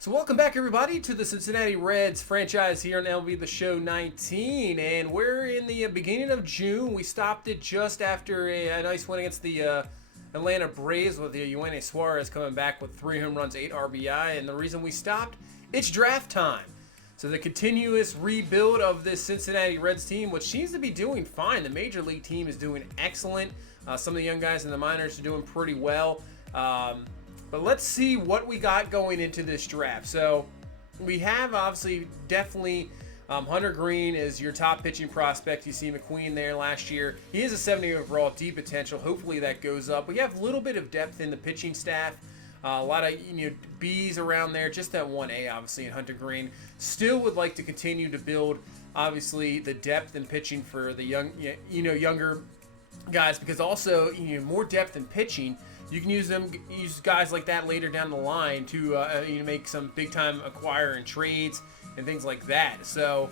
So welcome back, everybody, to the Cincinnati Reds franchise here on MLB The Show 19, and we're in the beginning of June. We stopped it just after a nice win against the Atlanta Braves with Eugenio Suarez coming back with 3 home runs, 8 RBI, and the reason we stopped, it's draft time. So the continuous rebuild of this Cincinnati Reds team, which seems to be doing fine. The Major League team is doing excellent. Some of the young guys in the minors are doing pretty well. But let's see what we got going into this draft. So we have obviously definitely Hunter Green is your top pitching prospect. You see McQueen there last year. He is a 70 overall, deep potential. Hopefully that goes up. We have a little bit of depth in the pitching staff. A lot of B's around there, just that 1A obviously in Hunter Green. Still would like to continue to build obviously the depth in pitching for the younger guys, because also more depth in pitching. You can use guys like that later down the line to make some big time acquiring trades and things like that. So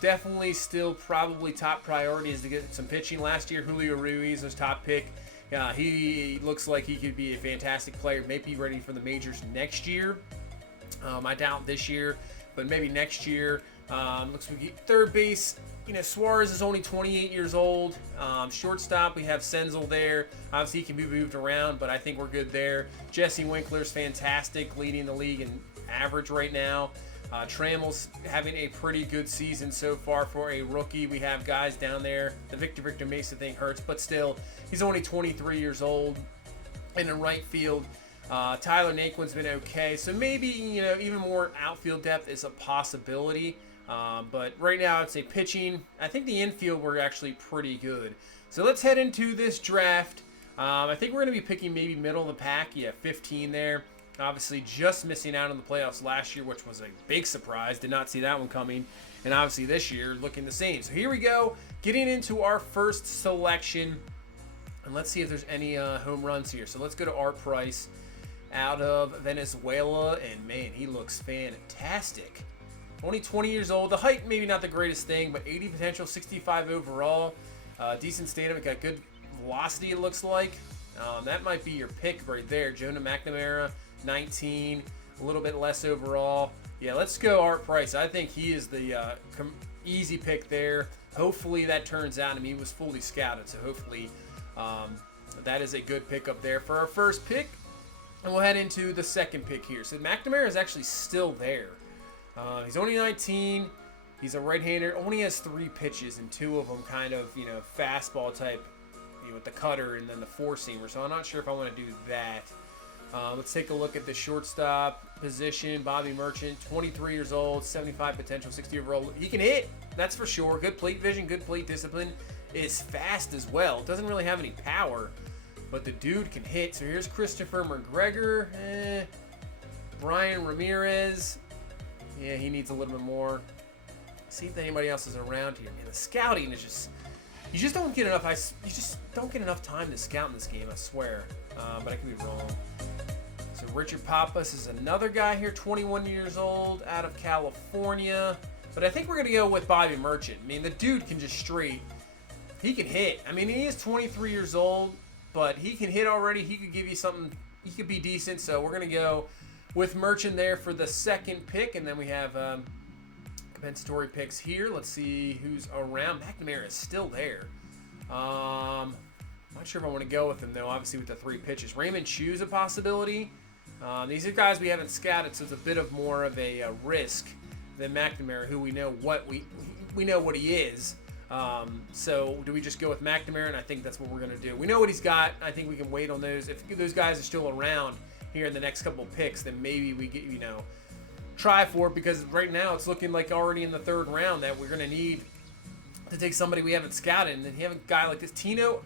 definitely still probably top priority is to get some pitching. Last year Julio Ruiz was top pick. He looks like he could be a fantastic player. Maybe ready for the majors next year. I doubt this year, but maybe next year. Looks like third base. Suarez is only 28 years old. Shortstop, we have Senzel there. Obviously, he can be moved around, but I think we're good there. Jesse Winkler's fantastic, leading the league in average right now. Trammell's having a pretty good season so far for a rookie. We have guys down there. The Victor Mesa thing hurts, but still, he's only 23 years old. In the right field, Tyler Naquin's been okay. So maybe, even more outfield depth is a possibility. But right now, I'd say pitching. I think the infield we're actually pretty good. So let's head into this draft. I think we're going to be picking maybe middle of the pack. Yeah, 15 there. Obviously, just missing out on the playoffs last year, which was a big surprise. Did not see that one coming. And obviously this year, looking the same. So here we go, getting into our first selection. And let's see if there's any home runs here. So let's go to Art Price out of Venezuela. And man, he looks fantastic. Only 20 years old. The height maybe not the greatest thing, but 80 potential, 65 overall. Decent stamina, got good velocity it looks like. That might be your pick right there. Jonah McNamara, 19, a little bit less overall. Yeah, let's go Art Price. I think he is the easy pick there. Hopefully that turns out. He was fully scouted, so hopefully that is a good pick up there for our first pick. And we'll head into the second pick here. So McNamara is actually still there. He's only 19. He's a right-hander. Only has 3 pitches, and 2 of them kind of, fastball type, with the cutter and then the four-seamer. So I'm not sure if I want to do that. Let's take a look at the shortstop position. Bobby Merchant, 23 years old, 75 potential, 60 overall. He can hit, that's for sure. Good plate vision, good plate discipline. Is fast as well. Doesn't really have any power, but the dude can hit. So here's Christopher McGregor. Brian Ramirez. Yeah, he needs a little bit more. See if anybody else is around here. Man, the scouting is just, you just don't get enough time to scout in this game, I swear. But I could be wrong. So Richard Pappas is another guy here, 21 years old, out of California. But I think we're gonna go with Bobby Merchant. I mean, the dude can just he can hit. I mean, he is 23 years old, but he can hit already. He could give you something. He could be decent. So we're gonna go with Merchant there for the second pick, and then we have compensatory picks here. Let's see who's around. McNamara is still there. Not sure if I want to go with him though. Obviously with the 3 pitches, Raymond Chu's a possibility. These are guys we haven't scouted, so it's a bit of more of a risk than McNamara, who we know what we know what he is. So do we just go with McNamara? And I think that's what we're going to do. We know what he's got. I think we can wait on those. If those guys are still around here in the next couple picks, then maybe we get, try for it, because right now it's looking like already in the 3rd round that we're going to need to take somebody we haven't scouted. And then you have a guy like this, Tino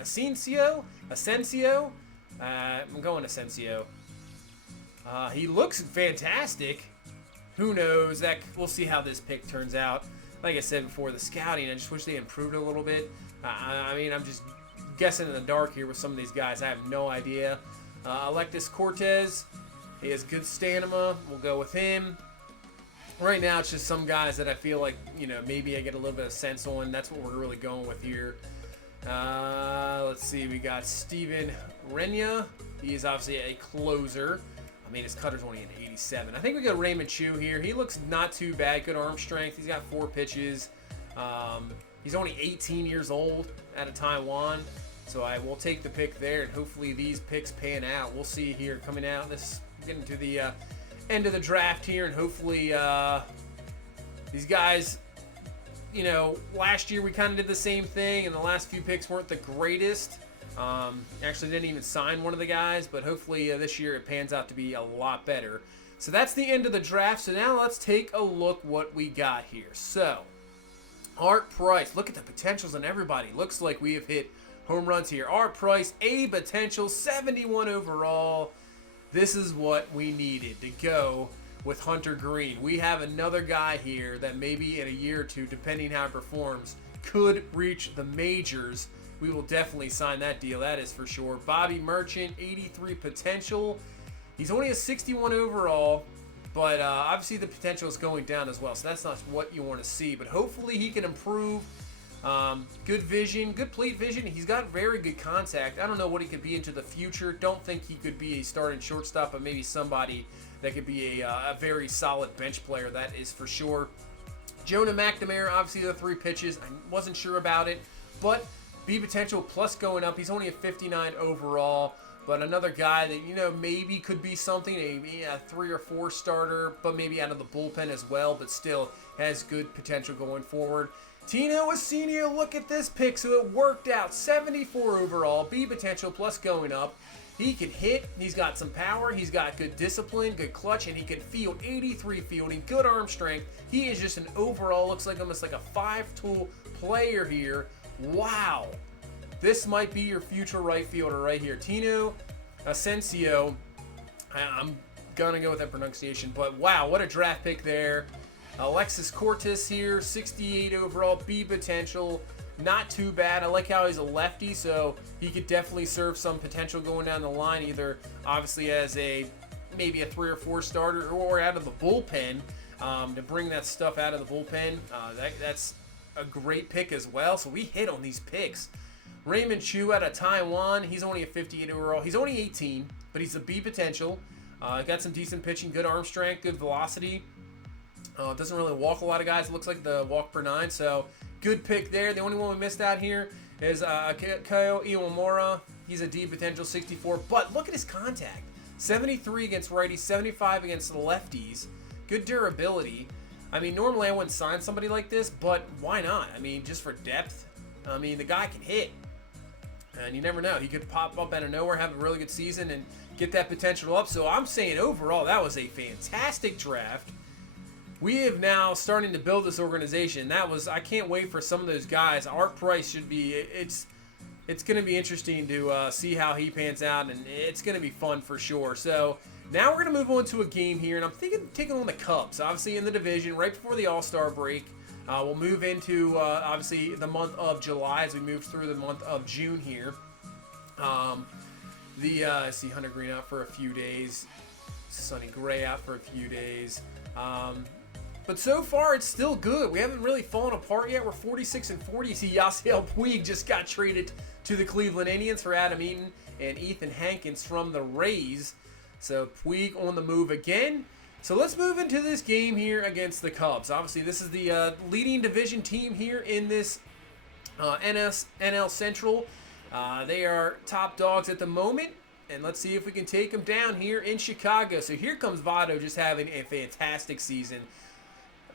Asensio. I'm going Asensio. He looks fantastic. Who knows? We'll see how this pick turns out. Like I said before, the scouting, I just wish they improved a little bit. I'm just guessing in the dark here with some of these guys. I have no idea. Alexis Cortez, he has good stamina. We'll go with him. Right now, it's just some guys that I feel like, maybe I get a little bit of sense on. That's what we're really going with here. Let's see. We got Steven Renya. He is obviously a closer. I mean, his cutter's only an 87. I think we got Raymond Chu here. He looks not too bad. Good arm strength. He's got 4 pitches. He's only 18 years old out of Taiwan. So I will take the pick there, and hopefully these picks pan out. We'll see here coming out. Getting to the end of the draft here, and hopefully these guys, you know, last year we kind of did the same thing, and the last few picks weren't the greatest. Actually didn't even sign one of the guys, but hopefully this year it pans out to be a lot better. So that's the end of the draft. So now let's take a look what we got here. So Art Price, look at the potentials on everybody. Looks like we have hit home runs here. Art Price, A potential, 71 overall. This is what we needed to go with Hunter Green. We have another guy here that maybe in a year or two, depending how it performs, could reach the majors. We will definitely sign that deal, that is for sure. Bobby Merchant, 83 potential. He's only a 61 overall, but obviously the potential is going down as well, so that's not what you want to see. But hopefully he can improve. Good vision, good plate vision. He's got very good contact. I don't know what he could be into the future. Don't think he could be a starting shortstop, but maybe somebody that could be a very solid bench player, that is for sure. Jonah McNamara, obviously the 3 pitches. I wasn't sure about it, but B potential plus going up. He's only a 59 overall, but another guy that, you know, maybe could be something, a 3 or 4 starter, but maybe out of the bullpen as well, but still has good potential going forward. Tino Asenio, look at this pick. So it worked out. 74 overall, B potential plus going up. He can hit. He's got some power. He's got good discipline, good clutch, and he can field. 83 fielding, good arm strength. He is just an overall, looks like almost like a 5-tool player here. Wow. This might be your future right fielder right here. Tino Asencio. I'm going to go with that pronunciation, but wow, what a draft pick there. Alexis Cortez here, 68 overall, B potential, not too bad. I like how he's a lefty, so he could definitely serve some potential going down the line, either obviously as maybe a 3 or 4 starter or out of the bullpen, to bring that stuff out of the bullpen. That's a great pick as well, so we hit on these picks. Raymond Chu out of Taiwan, he's only a 58 overall. He's only 18, but he's a B potential. Got some decent pitching, good arm strength, good velocity. Doesn't really walk a lot of guys. It looks like the walk per 9, so good pick there. The only one we missed out here is Kyo Iwamura. He's a D potential, 64, but look at his contact. 73 against righties, 75 against the lefties. Good durability. I mean, normally I wouldn't sign somebody like this, but why not? I mean, just for depth. I mean, the guy can hit, and you never know. He could pop up out of nowhere, have a really good season, and get that potential up. So I'm saying overall, that was a fantastic draft. We have now starting to build this organization. I can't wait for some of those guys. Art Price should be, it's going to be interesting to see how he pans out, and it's going to be fun for sure. So now we're going to move on to a game here, and I'm thinking taking on the Cubs, obviously in the division, right before the All-Star break. We'll move into, obviously, the month of July as we move through the month of June here. I see Hunter Green out for a few days. Sonny Gray out for a few days. But so far, it's still good. We haven't really fallen apart yet. We're 46-40. See, Yasiel Puig just got traded to the Cleveland Indians for Adam Eaton and Ethan Hankins from the Rays. So Puig on the move again. So let's move into this game here against the Cubs. Obviously, this is the leading division team here in this NL Central. They are top dogs at the moment. And let's see if we can take them down here in Chicago. So here comes Votto, just having a fantastic season.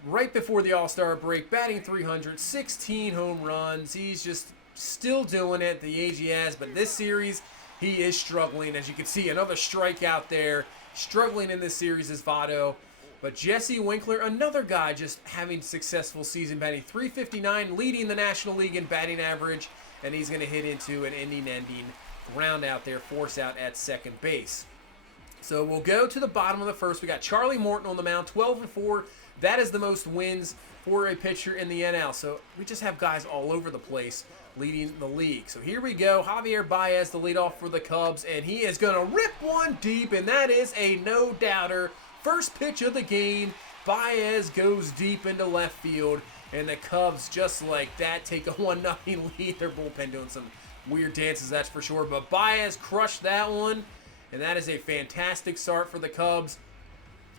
Right before the All-Star break, batting 300, 16 home runs. He's just still doing it, the age he has. But this series, he is struggling. As you can see, another strikeout there. Struggling in this series is Votto. But Jesse Winkler, another guy just having a successful season, batting 359, leading the National League in batting average. And he's going to hit into an inning-ending ground out there, force out at second base. So we'll go to the bottom of the first. We got Charlie Morton on the mound, 12-4. That is the most wins for a pitcher in the NL. So we just have guys all over the place leading the league. So here we go. Javier Baez, the leadoff for the Cubs, and he is going to rip one deep, and that is a no-doubter. First pitch of the game, Baez goes deep into left field, and the Cubs, just like that, take a 1-0 lead. Their bullpen doing some weird dances, that's for sure. But Baez crushed that one. and that is a fantastic start for the Cubs.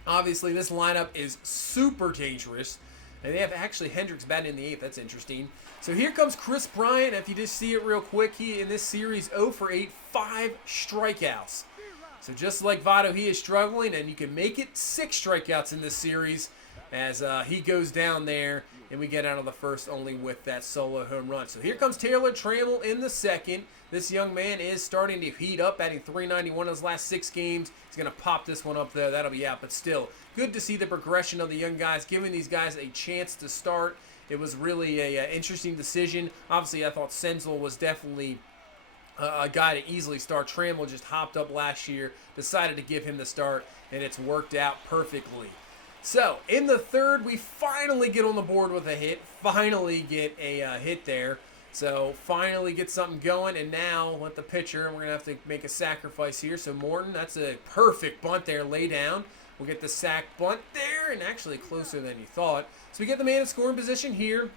Obviously, this lineup is super dangerous. And they have actually Hendricks batting in the 8th. That's interesting. So here comes Chris Bryant. If you just see it real quick, he in this series 0 for 8, 5 strikeouts. So just like Votto, he is struggling, and you can make it 6 strikeouts in this series as he goes down there, and we get out of the first only with that solo home run. So here comes Taylor Trammell in the second. This young man is starting to heat up, batting .391 in his last 6 games. He's going to pop this one up there. That'll be out, but still, good to see the progression of the young guys, giving these guys a chance to start. It was really a interesting decision. Obviously, I thought Senzel was definitely a guy to easily start. Trammell just hopped up last year, decided to give him the start, and it's worked out perfectly. So, in the third, we finally get on the board with a hit. Finally get a hit there. So, finally get something going, and now with the pitcher, we're going to have to make a sacrifice here. So, Morton, that's a perfect bunt there, lay down. We'll get the sac bunt there, and actually closer than you thought. So, we get the man in scoring position here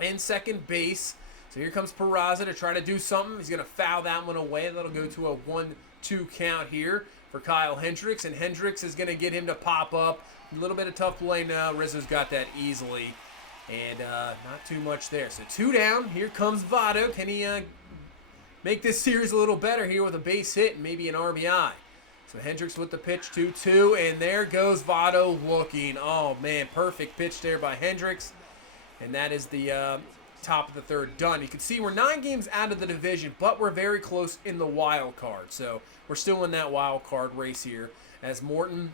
and second base. So, here comes Peraza to try to do something. He's going to foul that one away. That'll go to a 1-2 count here for Kyle Hendricks, and Hendricks is going to get him to pop up. A little bit of tough play now. Rizzo's got that easily, and not too much there. So 2 down. Here comes Votto. Can he make this series a little better here with a base hit and maybe an RBI? So Hendricks with the pitch, 2-2, and there goes Votto looking. Oh, man, perfect pitch there by Hendricks, and that is the top of the third done. You can see we're 9 games out of the division, but we're very close in the wild card. So we're still in that wild card race here as Morton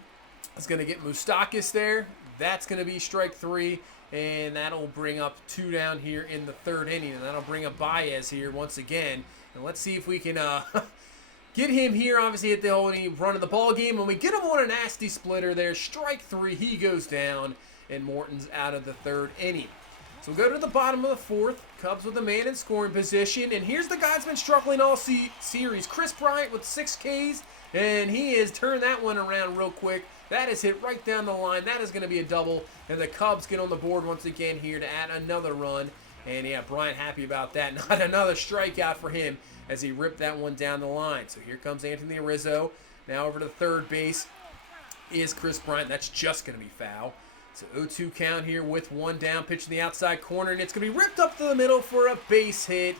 is going to get Moustakas there. That's going to be strike 3, and that'll bring up 2 down here in the third inning, and that'll bring up Baez here once again. And let's see if we can get him here, obviously, at the only run of the ball game. When we get him on a nasty splitter there, strike 3, he goes down, and Morton's out of the third inning. So we'll go to the bottom of the fourth. Cubs with a man in scoring position. And here's the guy that's been struggling all series. Chris Bryant with 6 Ks. And he has turned that one around real quick. That is hit right down the line. That is going to be a double. And the Cubs get on the board once again here to add another run. And yeah, Bryant happy about that. Not another strikeout for him as he ripped that one down the line. So here comes Anthony Rizzo. Now over to third base is Chris Bryant. That's just going to be foul. So 0-2 count here with 1 down, pitch in the outside corner, and it's going to be ripped up to the middle for a base hit.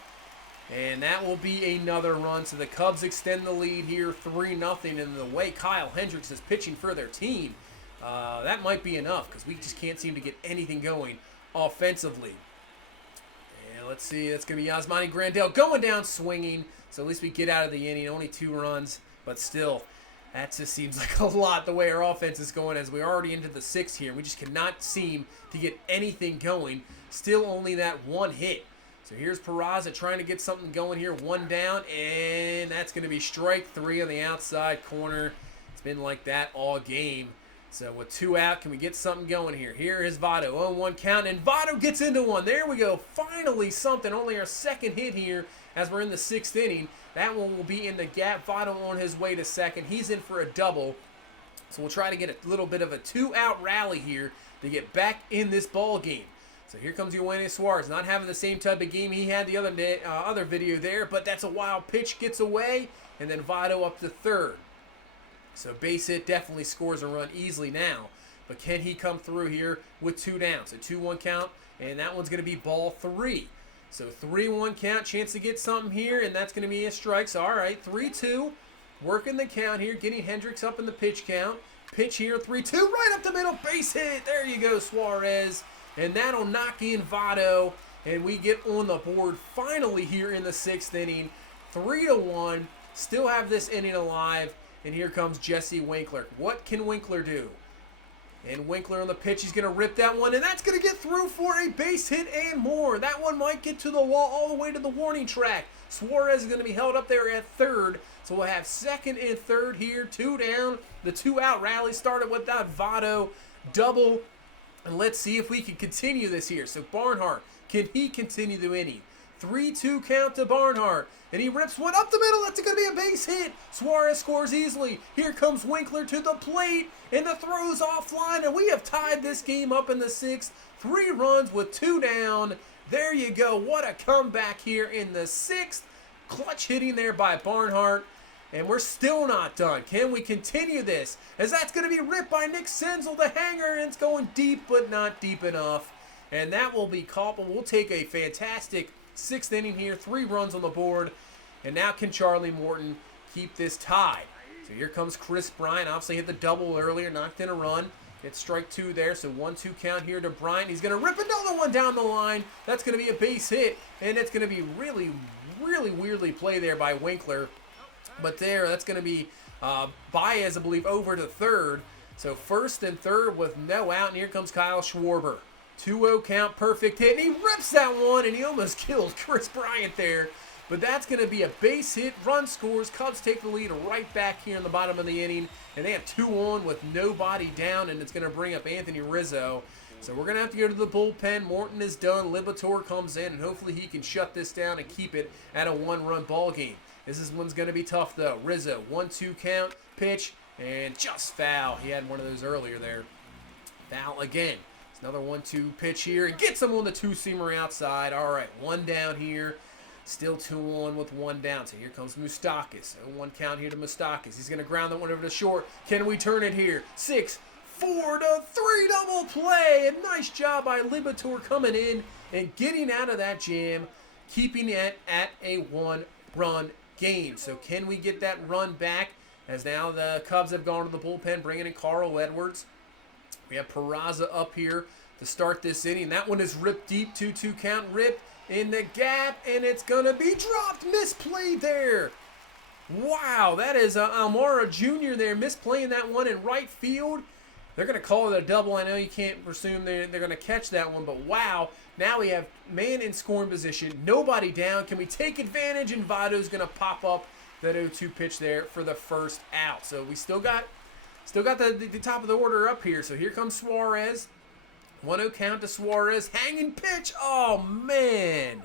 And that will be another run. So the Cubs extend the lead here 3-0. And the way Kyle Hendricks is pitching for their team, that might be enough because we just can't seem to get anything going offensively. And let's see, that's going to be Yasmani Grandal going down swinging. So at least we get out of the inning, only 2 runs, but still. That just seems like a lot the way our offense is going as we're already into the 6th here. We just cannot seem to get anything going. Still only that 1 hit. So here's Peraza trying to get something going here. 1 down, and that's going to be strike 3 on the outside corner. It's been like that all game. So with 2 out, can we get something going here? Here is Votto. 0-1 count, and Votto gets into one. There we go. Finally something. Only our 2nd hit here as we're in the 6th inning. That one will be in the gap. Votto on his way to second. He's in for a double. So we'll try to get a little bit of a 2-out rally here to get back in this ball game. So here comes Eugenio Suarez. Not having the same type of game he had the other video there, but that's a wild pitch. Gets away, and then Votto up to third. So base hit, definitely scores a run easily now. But can he come through here with 2 down? So 2-1 count, and that one's going to be ball 3. So 3-1 count, chance to get something here, and that's going to be a strike. So all right, 3-2, working the count here, getting Hendricks up in the pitch count. Pitch here, 3-2, right up the middle, base hit. There you go, Suarez. And that'll knock in Votto, and we get on the board finally here in the 6th inning. 3-1, still have this inning alive, and here comes Jesse Winkler. What can Winkler do? And Winkler on the pitch, he's going to rip that one, and that's going to get through for a base hit and more. That one might get to the wall all the way to the warning track. Suarez is going to be held up there at third, so we'll have 2nd and 3rd here, 2 down. The 2-out rally started with that Votto double, and let's see if we can continue this here. So Barnhart, can he continue the inning? 3-2 count to Barnhart. And he rips one up the middle. That's going to be a base hit. Suarez scores easily. Here comes Winkler to the plate. And the throw's offline. And we have tied this game up in the 6th. 3 runs with 2 down. There you go. What a comeback here in the 6th. Clutch hitting there by Barnhart. And we're still not done. Can we continue this? As that's going to be ripped by Nick Senzel, the hanger, and it's going deep, but not deep enough. And that will be caught, but we'll take a fantastic 6th inning here. 3 runs on the board. And now can Charlie Morton keep this tied? So here comes Chris Bryant. Obviously hit the double earlier, knocked in a run. Gets strike 2 there, so 1-2 count here to Bryant. He's going to rip another one down the line. That's going to be a base hit, and it's going to be really, really weirdly played there by Winkler. But that's going to be Baez, I believe, over to third. So 1st and 3rd with no out, and here comes Kyle Schwarber. 2-0 count, perfect hit, and he rips that one, and he almost killed Chris Bryant there. But that's going to be a base hit, run scores. Cubs take the lead right back here in the bottom of the inning. And they have 2 on with nobody down, and it's going to bring up Anthony Rizzo. So we're going to have to go to the bullpen. Morton is done. Libator comes in, and hopefully he can shut this down and keep it at a 1-run ball game. This one's going to be tough, though. Rizzo, 1-2 count, pitch, and just foul. He had one of those earlier there. Foul again. It's another 1-2 pitch here. And gets him on the 2-seamer outside. All right, 1 down here. Still 2 on with 1 down. So here comes Moustakas. 1 count here to Moustakas. He's going to ground that one over to short. Can we turn it here? 6-4 to 3 double play. And nice job by Libator coming in and getting out of that jam, keeping it at a 1-run game. So can we get that run back? As now the Cubs have gone to the bullpen, bringing in Carl Edwards. We have Peraza up here to start this inning. That one is ripped deep. 2-2 count, ripped in the gap, and it's going to be dropped. Misplayed there. Wow, that is Almora Jr. there misplaying that one in right field. They're going to call it a double. I know you can't presume they're going to catch that one, but wow. Now we have man in scoring position, nobody down. Can we take advantage? And Votto's going to pop up that 0-2 pitch there for the first out. So we still got the top of the order up here. So here comes Suarez. 1-0 count to Suarez. Hanging pitch. Oh, man.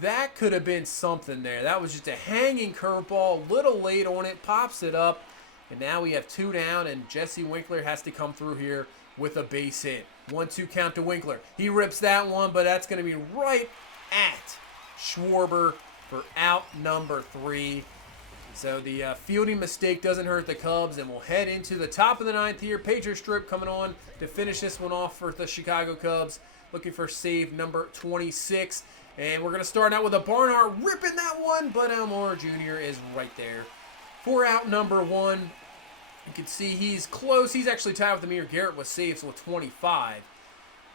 That could have been something there. That was just a hanging curveball. Little late on it. Pops it up. And now we have 2 down, and Jesse Winkler has to come through here with a base hit. 1-2 count to Winkler. He rips that one, but that's going to be right at Schwarber for out number 3. So the fielding mistake doesn't hurt the Cubs, and we'll head into the top of the 9th here. Pedro Strip coming on to finish this one off for the Chicago Cubs, looking for save number 26. And we're going to start out with a Barnhart ripping that one, but Almora Jr. is right there for out number 1. You can see he's close. He's actually tied with Amir Garrett with saves with 25.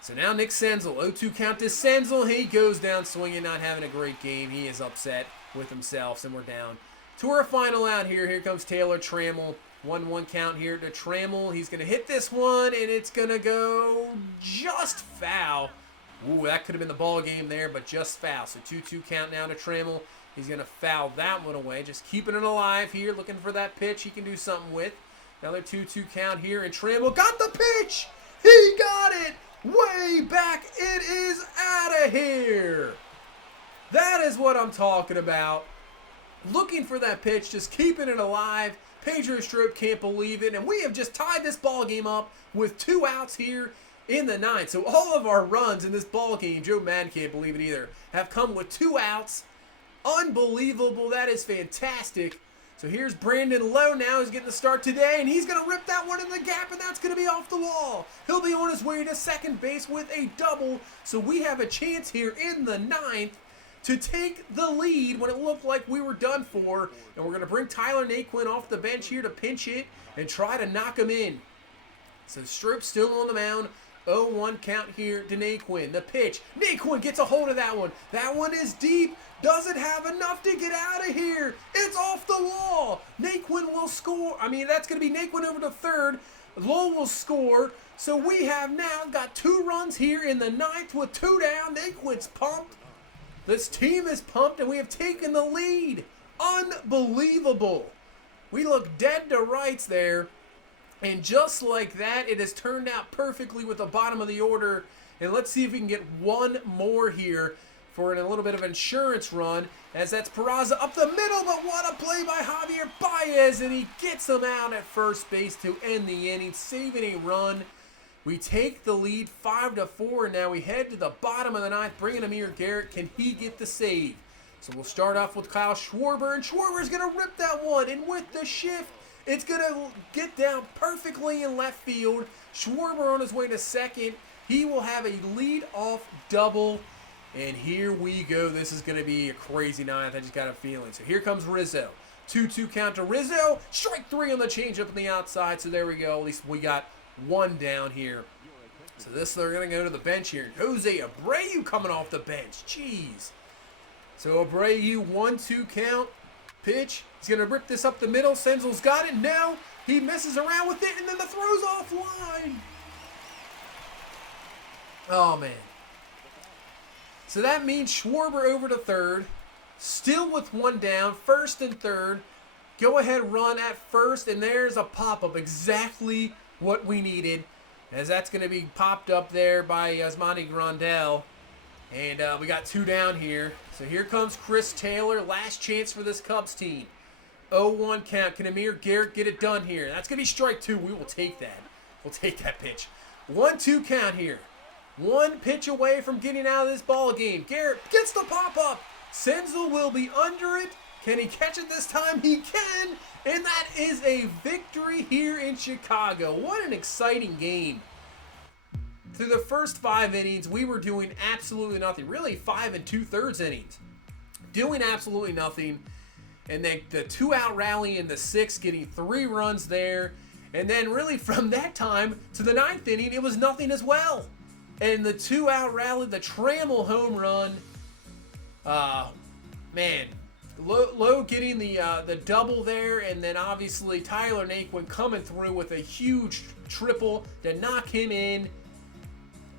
So now Nick Senzel, 0-2 count to Senzel. He goes down swinging, not having a great game. He is upset with himself, and we're down to our final out here. Here comes Taylor Trammell. 1-1 count here to Trammell. He's going to hit this one, and it's going to go just foul. Ooh, that could have been the ball game there, but just foul. So 2-2 count now to Trammell. He's going to foul that one away. Just keeping it alive here, looking for that pitch he can do something with. Another 2-2 count here, and Trammell got the pitch. He got it way back. It is out of here. That is what I'm talking about. Looking for that pitch, just keeping it alive. Pedro Strip can't believe it, and we have just tied this ball game up with 2 outs here in the 9th. So all of our runs in this ball game, Joe Madden can't believe it either, have come with 2 outs. Unbelievable. That is fantastic. So here's Brandon Lowe now. He's getting the start today, and he's going to rip that one in the gap, and that's going to be off the wall. He'll be on his way to second base with a double. So we have a chance here in the 9th to take the lead when it looked like we were done for. And we're going to bring Tyler Naquin off the bench here to pinch hit and try to knock him in. So Stroop still on the mound. 0-1 count here to Naquin. The pitch. Naquin gets a hold of that one. That one is deep. Doesn't have enough to get out of here. It's off the wall. Naquin will score. That's going to be Naquin over to third. Lowell will score. So we have now got 2 runs here in the 9th with 2 down. Naquin's pumped. This team is pumped, and we have taken the lead. Unbelievable. We look dead to rights there. And just like that, it has turned out perfectly with the bottom of the order. And let's see if we can get one more here for a little bit of insurance run, as that's Peraza up the middle, but what a play by Javier Baez, and he gets him out at first base to end the inning, saving a run. We take the lead 5-4, and now we head to the bottom of the 9th, bringing Amir Garrett. Can he get the save? So we'll start off with Kyle Schwarber, and Schwarber's going to rip that one, and with the shift, it's going to get down perfectly in left field. Schwarber on his way to second. He will have a lead-off double, and here we go. This is going to be a crazy ninth. I just got a feeling. So here comes Rizzo. 2-2 count to Rizzo. Strike 3 on the changeup on the outside. So there we go. At least we got one down here. So they're going to go to the bench here. Jose Abreu coming off the bench. Jeez. So Abreu, 1-2 count. Pitch. He's going to rip this up the middle. Senzel's got it. No. He messes around with it, and then the throw's offline. Oh, man. So that means Schwarber over to third. Still with one down. First and third. Go ahead run at first, and there's a pop-up. Exactly what we needed, as that's going to be popped up there by Yasmani Grandal. And we got two down here. So here comes Chris Taylor. Last chance for this Cubs team. 0-1 count. Can Amir Garrett get it done here? That's going to be strike 2. We will take that. We'll take that pitch. 1-2 count here. One pitch away from getting out of this ball game. Garrett gets the pop-up. Senzel will be under it. Can he catch it this time? He can. And that is a victory here in Chicago. What an exciting game. Through the first 5 innings, we were doing absolutely nothing. Really, 5 2/3 innings. Doing absolutely nothing. And then the 2-out rally in the 6th, getting 3 runs there. And then really from that time to the 9th inning, it was nothing as well. And the 2-out rally, the Trammell home run. Man, Lowe getting the double there. And then obviously Tyler Naquin coming through with a huge triple to knock him in.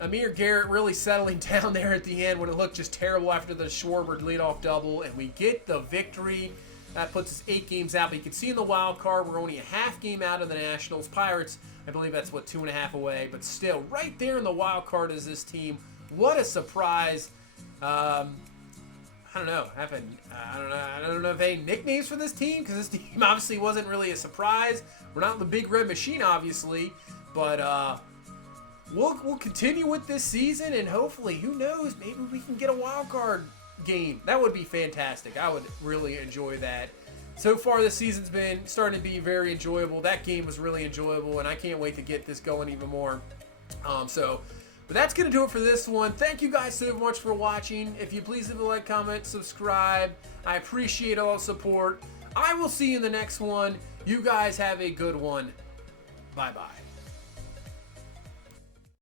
Amir Garrett really settling down there at the end when it looked just terrible after the Schwarber leadoff double, and we get the victory. That puts us 8 games out, but you can see in the wild card we're only a half game out of the Nationals. Pirates, I believe that's, 2.5 away, but still, right there in the wild card is this team. What a surprise. I don't know. I don't know if any nicknames for this team, because this team obviously wasn't really a surprise. We're not the Big Red Machine, obviously, but We'll continue with this season, and hopefully, who knows, maybe we can get a wild card game. That would be fantastic. I would really enjoy that. So far, this season's been starting to be very enjoyable. That game was really enjoyable, and I can't wait to get this going even more. But that's going to do it for this one. Thank you guys so much for watching. If you please leave a like, comment, subscribe. I appreciate all the support. I will see you in the next one. You guys have a good one. Bye-bye.